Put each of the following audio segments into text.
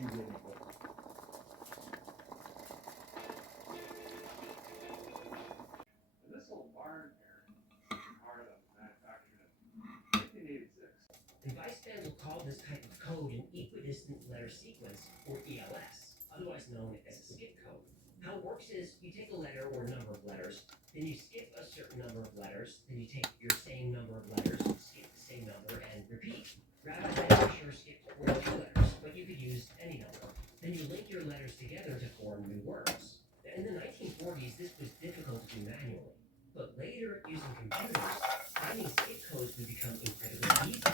she really would. This whole barn here is part of manufactured in 1986. And Weisband will call this type of code an equidistant letter sequence, or ELS, otherwise known as a skip code. How it works is you take a letter or a number of letters, then you skip a certain number of letters, then you take your same number of letters, skip the same number, and repeat. Rabbi Ben sure skipped 42 letters, but you could use any number. Then you link your letters together to form new words. In the 1940s, this was difficult to do manually, but later, using computers, finding skip codes would become incredibly easy.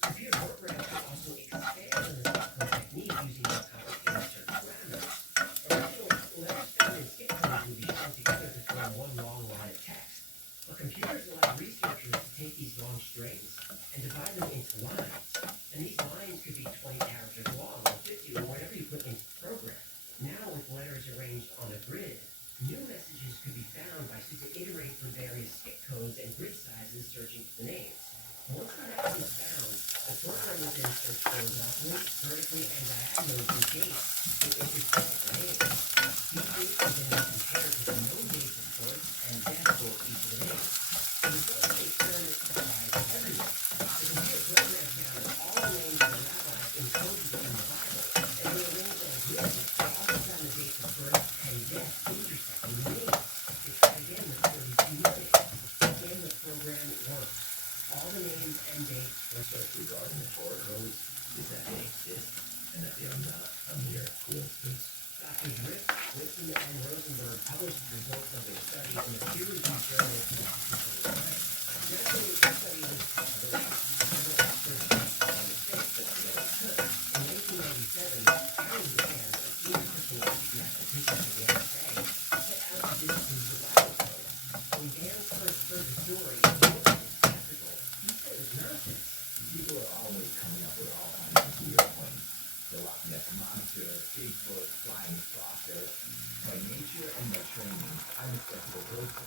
Computer programs could also expand on the skip code technique using more complicated search parameters. Original letters found in skip codes would be strung together to form one long line of text, but computers allowed researchers to take these long strings and divide them into lines, and these lines could be 20 characters long, or 50, or whatever you put into the program. Now, with letters arranged on a grid, new messages could be found by super-iterating through various skip codes and grid sizes searching for the names. Once the message is found, the program will then search horizontally, vertically, and diagonally for dates with intersecting names. These dates are then compared with the known dates of birth and death for each of the names. The result of the experiment applies everywhere. The computer program found all the names of the rabbis encoded in the Bible, and they arranged on a grid. They also found the dates of birth and death intersecting the names. They tried again with 32 names. Again, the program worked. All the names and dates were searched regarding the Torah codes is that they exist and that they are not a mere coincidence. Dr. Drift, Whitson, and Rosenberg published the results of their study in the peer-reviewed journal Statistical Science. Naturally, the study was published. Several experts found mistakes that they never could. In 1997, Aaron Gans, a senior principal mathematician at the NSA, set out to disprove the Bible code. When Gans first heard the story, he was skeptical. He said it was nonsense. People are always coming up with all kinds of weird claims. The Loch Ness Monster, Bigfoot, flying saucer. By nature and by training, I'm a skeptical person.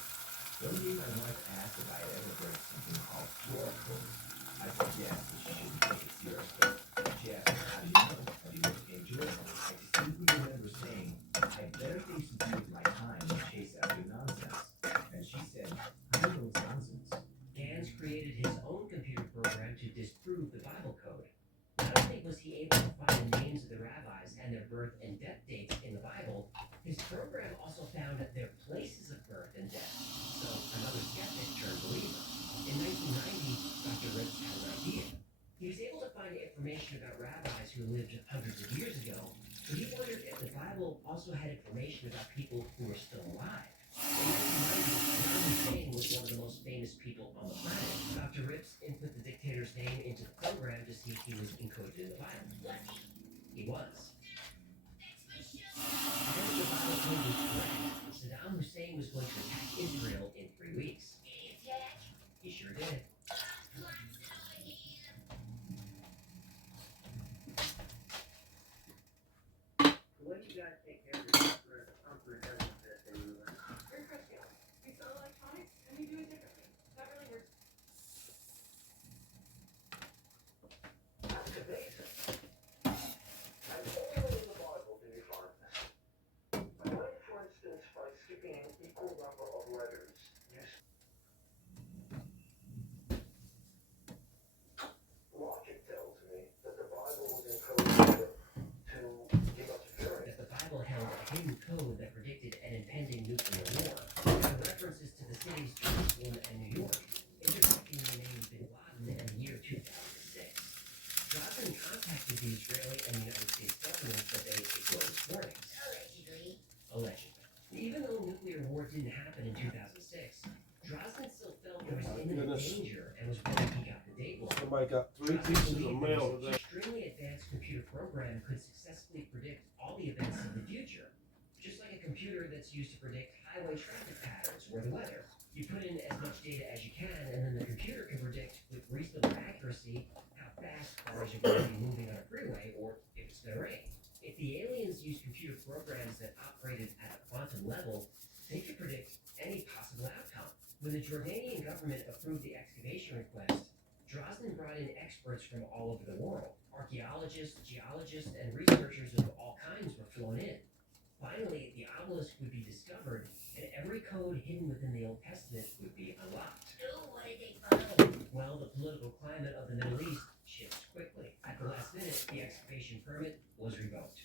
One day my wife asked if I had ever heard of something called Torah codes. I said yes, but she shouldn't take it seriously. She asked me, how do you know? Have you looked into it? I distinctly remember saying, I have better things to do with my time than chase after nonsense. And she said, I know it's nonsense. Gans created his own computer program to disprove the Bible code. Not only was he able to find the names of the rabbis and their birth and death dates in the Bible, his program also found their places of birth and death. So another skeptic turned believer. In 1990, Dr. Ritz had an idea. He was able to find information about rabbis who lived hundreds of years ago, but he wondered if the Bible also had information about people who were still alive. In 1990, Saddam Hussein was one of the most famous people on the planet. Dr. Rips input the dictator's name into the program to see if he was encoded in the Bible. He was. Because the Bible code was correct, Saddam Hussein was going to attack Israel in 3 weeks. He sure did. When you guys take care of your comprehensive testing, Great question. We sell electronics and we do it differently. That really works. that's amazing. And only in the Bible do you find that. When, for instance, by skipping an equal number of letters, logic tells me that the Bible was encoded to give us variance. That the Bible held a hidden code that predicted an impending nuclear war. There are references to the cities Jerusalem and New York, intersecting the name Bin Laden in the year 2006. Johnson contacted the Israeli and United States governments, but they ignored his warnings. Allegedly. Even though nuclear war didn't happen in 2006, Drozdon still felt there was imminent danger and was worried he got the date wrong. Somebody got 3 pieces of mail An today. extremely advanced computer program could successfully predict all the events of the future, just like a computer that's used to predict highway traffic patterns or the weather. You put in as much data as you can, and then the computer can predict with reasonable accuracy how fast cars are going to be moving on a freeway or if it's going to rain. If the aliens used computer programs that operated at a quantum level, they could predict any possible outcome. When the Jordanian government approved the excavation request, Drozdon brought in experts from all over the world, archaeologists, geologists, and researchers of all kinds were flown in. Finally, the obelisk would be discovered, and every code hidden within the Old Testament would be unlocked. Oh, what did they find? Well, the political climate of the Middle East shifts quickly. At the last minute, the excavation permit was revoked.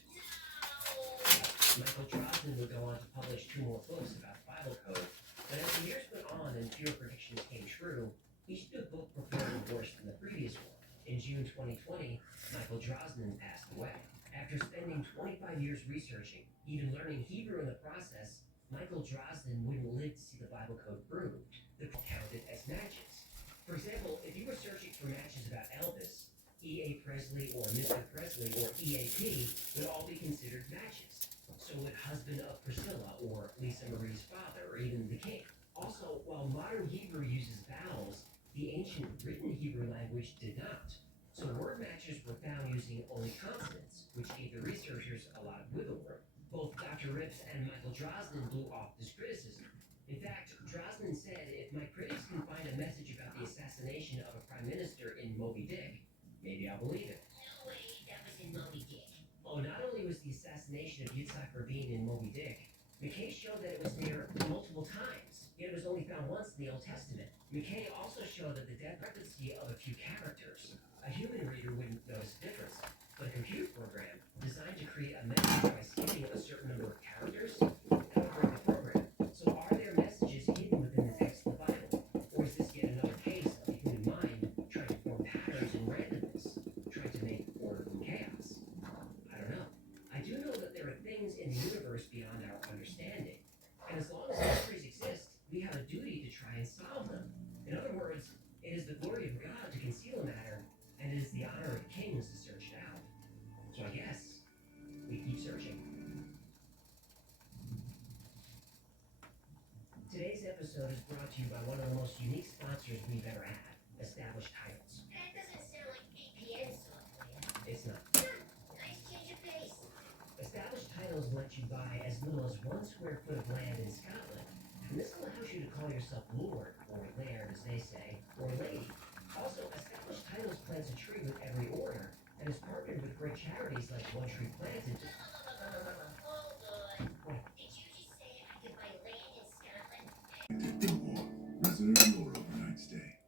Michael Drosnin would go on to publish 2 more books about the Bible code, but as the years went on and fewer predictions came true, each new book performed worse than the previous one. In June 2020, Michael Drosnin passed away. After spending 25 years researching, even learning Hebrew in the process, Michael Drosnin wouldn't live to see the Bible code proved. The counted as matches. For example, if you were searching for matches about Elvis, E.A. Presley or Mr. Presley or E.A.P. would all be considered matches. So would husband of Priscilla or Lisa Marie's father or even the king. Also, while modern Hebrew uses vowels, the ancient written Hebrew language did not. So word matches were found using only consonants, which gave the researchers a lot of wiggle room. Both Dr. Rips and Michael Drosnin blew off this criticism. In fact, Drosnin said, if my critics can find a message about the assassination of a prime minister in Moby Dick, maybe I'll believe it. No way, that was in Moby Dick. Oh, not only was the assassination of Yitzhak Rabin in Moby Dick, McKay showed that it was there multiple times, yet it was only found once in the Old Testament. McKay also showed that the discrepancy of a few characters. A human reader wouldn't notice a difference, but a computer program designed to create a message by skipping a certain number of characters, that would break the program. So are there messages hidden within the text of the Bible? Or is this yet another case of the human mind trying to form patterns and randomness, trying to make order from chaos? I don't know. I do know that there are things in the universe beyond our understanding. And as long as mysteries exist, we have a duty to try and solve them. In other words, it is the glory of God to conceal a matter, and it is the honor of kings to search it out. So I guess we keep searching. Today's episode is brought to you by one of the most unique sponsors we've ever had, Established Titles. That doesn't sound like VPN software. It's not. Nice change of pace. Established Titles let you buy as little as 1 square foot of land in Scotland, and this allows you to call yourself Lord, or Laird as they say, or Lady. Also, Established Titles plants a tree with every order, and is partnered with great charities like One Tree Planted. Hold on. Did you just say I could buy land in Scotland? Fillmore, reserve your overnight stay.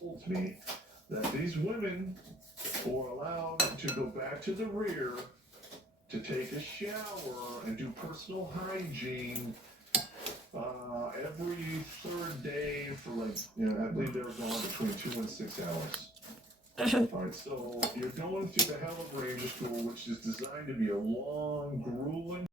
Tells me that these women were allowed to go back to the rear to take a shower and do personal hygiene every 3rd day for I believe they were gone between 2 and 6 hours. Alright, so you're going through the hell of Ranger School, which is designed to be a long, grueling